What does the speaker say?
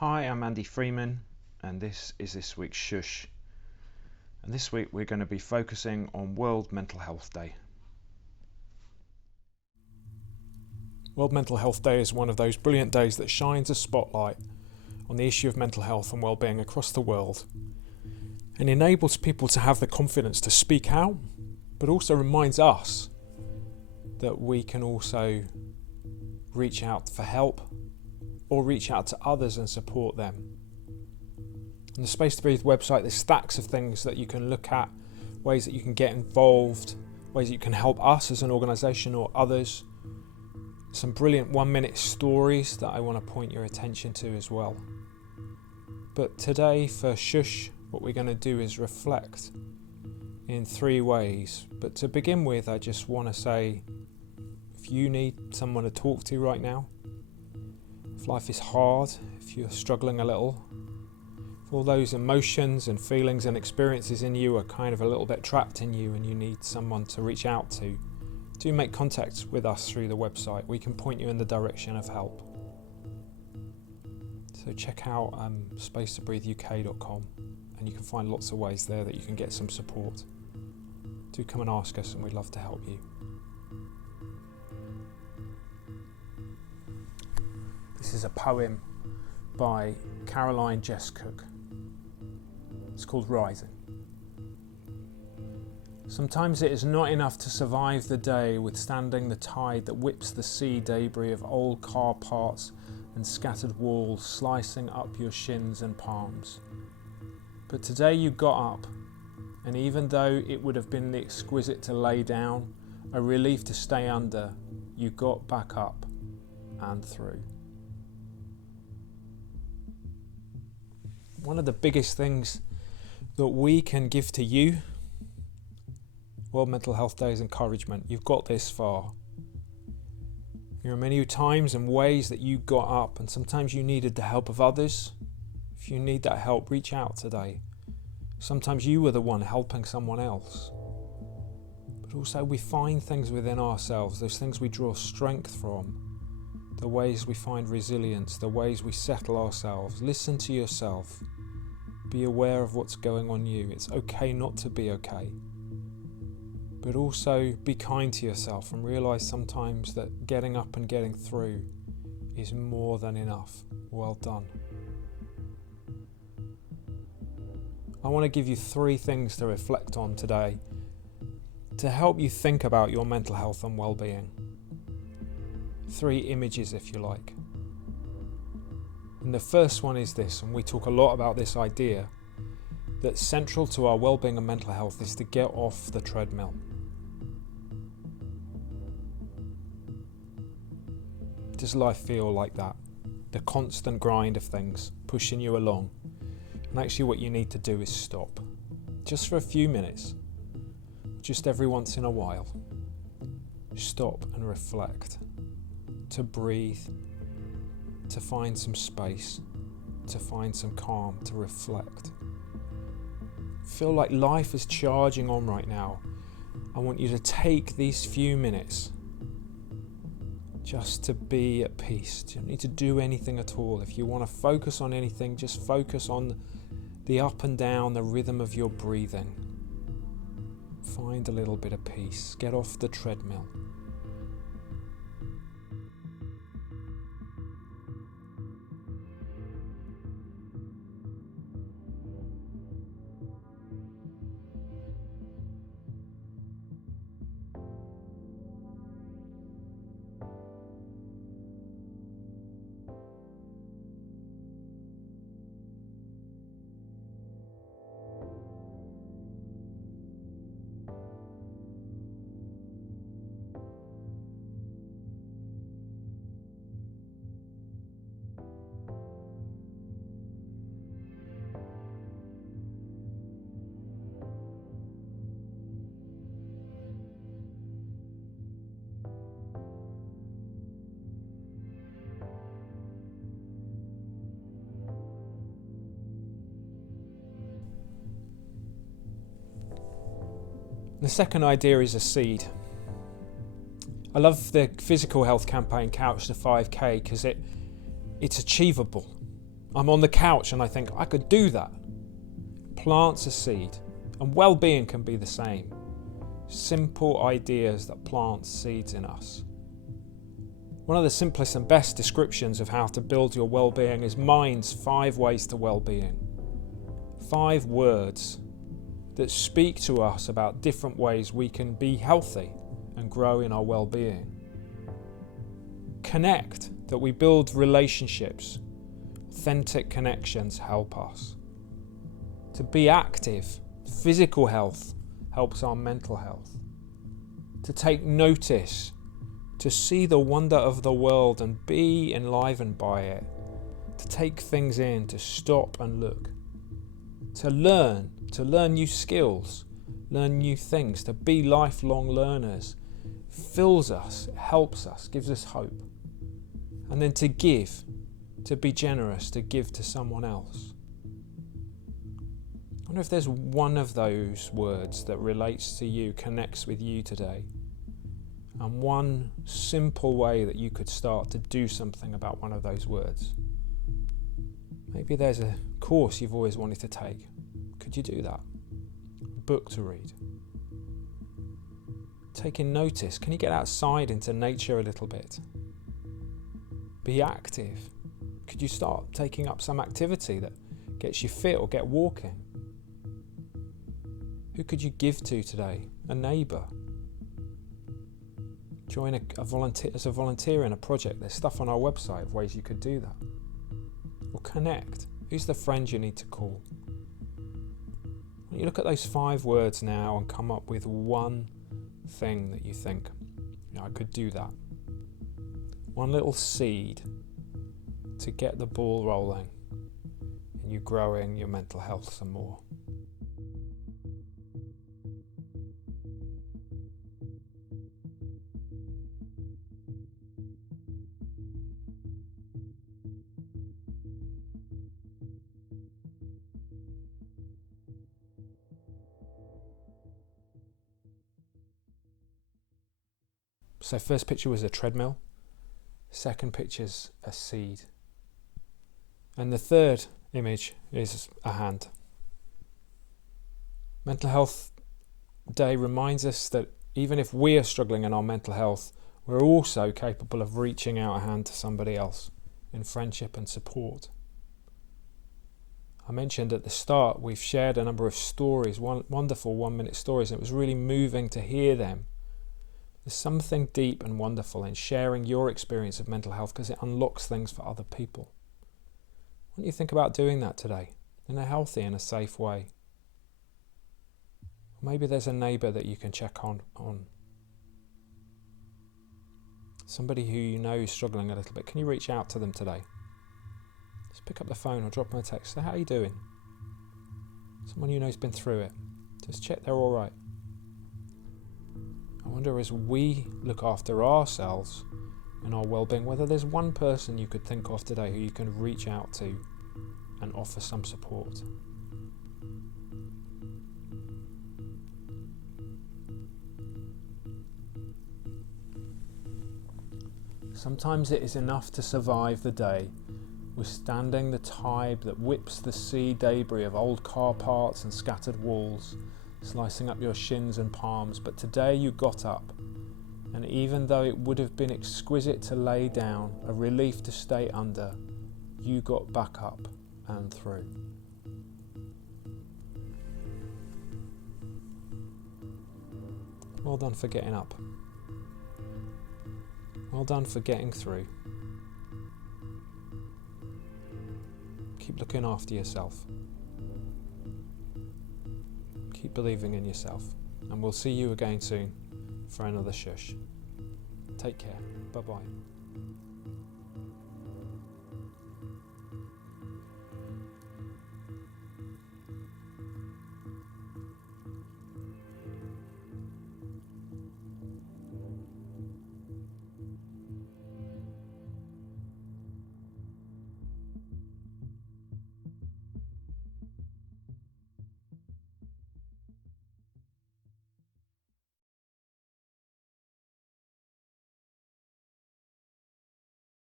Hi, I'm Andy Freeman, and this is this week's Shush. And this week we're going to be focusing on World Mental Health Day. World Mental Health Day is one of those brilliant days that shines a spotlight on the issue of mental health and well-being across the world, and enables people to have the confidence to speak out, but also reminds us that we can also reach out for help or reach out to others and support them. On the Space to Breathe website, there's stacks of things that you can look at, ways that you can get involved, ways that you can help us as an organisation or others. Some brilliant 1-minute stories that I want to point your attention to as well. But today for Shush, what we're going to do is reflect in 3 ways. But to begin with, I just want to say, if you need someone to talk to right now, if life is hard, if you're struggling a little, if all those emotions and feelings and experiences in you are kind of a little bit trapped in you and you need someone to reach out to, do make contact with us through the website. We can point you in the direction of help. So check out spacetobreatheuk.com and you can find lots of ways there that you can get some support. Do come and ask us and we'd love to help you. This is a poem by Caroline Jess Cook. It's called Rising. Sometimes it is not enough to survive the day, withstanding the tide that whips the sea debris of old car parts and scattered walls, slicing up your shins and palms. But today you got up, and even though it would have been exquisite to lay down, a relief to stay under, you got back up and through. One of the biggest things that we can give to you, World Mental Health Day, is encouragement. You've got this far. There are many times and ways that you got up, and sometimes you needed the help of others. If you need that help, reach out today. Sometimes you were the one helping someone else. But also we find things within ourselves, those things we draw strength from, the ways we find resilience, the ways we settle ourselves. Listen to yourself. Be aware of what's going on you. It's okay not to be okay. But also be kind to yourself and realise sometimes that getting up and getting through is more than enough. Well done. I want to give you 3 things to reflect on today to help you think about your mental health and well-being. 3 images, if you like. And the first one is this, and we talk a lot about this idea, that central to our well-being and mental health is to get off the treadmill. Does life feel like that? The constant grind of things, pushing you along. And actually what you need to do is stop. Just for a few minutes. Just every once in a while. Stop and reflect. To breathe. To find some space. To find some calm. To reflect. Feel like life is charging on right now. I want you to take these few minutes just to be at peace. You don't need to do anything at all. If you want to focus on anything, just focus on the up and down, the rhythm of your breathing. Find a little bit of peace. Get off the treadmill. The second idea is a seed. I love the physical health campaign Couch to 5K because it's achievable. I'm on the couch and I think I could do that. Plants a seed, and well-being can be the same. Simple ideas that plant seeds in us. One of the simplest and best descriptions of how to build your well-being is Mind's 5 ways to well-being. 5 words that speak to us about different ways we can be healthy and grow in our well-being. Connect, that we build relationships. Authentic connections help us. To be active, physical health helps our mental health. To take notice, to see the wonder of the world and be enlivened by it. To take things in, to stop and look. To learn new skills, learn new things, to be lifelong learners, fills us, helps us, gives us hope. And then to give, to be generous, to give to someone else. I wonder if there's one of those words that relates to you, connects with you today, and one simple way that you could start to do something about one of those words. Maybe there's a course you've always wanted to take. Could you do that? A book to read. Taking notice. Can you get outside into nature a little bit? Be active. Could you start taking up some activity that gets you fit, or get walking? Who could you give to today? A neighbour? Join a volunteer as a volunteer in a project. There's stuff on our website of ways you could do that. Or connect. Who's the friend you need to call? When you look at those 5 words now and come up with one thing that you think, I could do that. One little seed to get the ball rolling and you growing your mental health some more. So first picture was a treadmill, second picture's a seed, and the third image is a hand. Mental Health Day reminds us that even if we are struggling in our mental health, we're also capable of reaching out a hand to somebody else in friendship and support. I mentioned at the start we've shared a number of stories, wonderful 1-minute stories, and it was really moving to hear them. There's something deep and wonderful in sharing your experience of mental health because it unlocks things for other people. Why don't you think about doing that today in a healthy and a safe way? Maybe there's a neighbour that you can check on. Somebody who you know is struggling a little bit. Can you reach out to them today? Just pick up the phone or drop them a text. Say, how are you doing? Someone you know has been through it. Just check they're all right. I wonder, as we look after ourselves and our well-being, whether there's one person you could think of today who you can reach out to and offer some support. Sometimes it is enough to survive the day, withstanding the tide that whips the sea debris of old car parts and scattered walls, slicing up your shins and palms. But today you got up, and even though it would have been exquisite to lay down, a relief to stay under, you got back up and through. Well done for getting up. Well done for getting through. Keep looking after yourself. Keep believing in yourself. And we'll see you again soon for another shush. Take care. Bye-bye.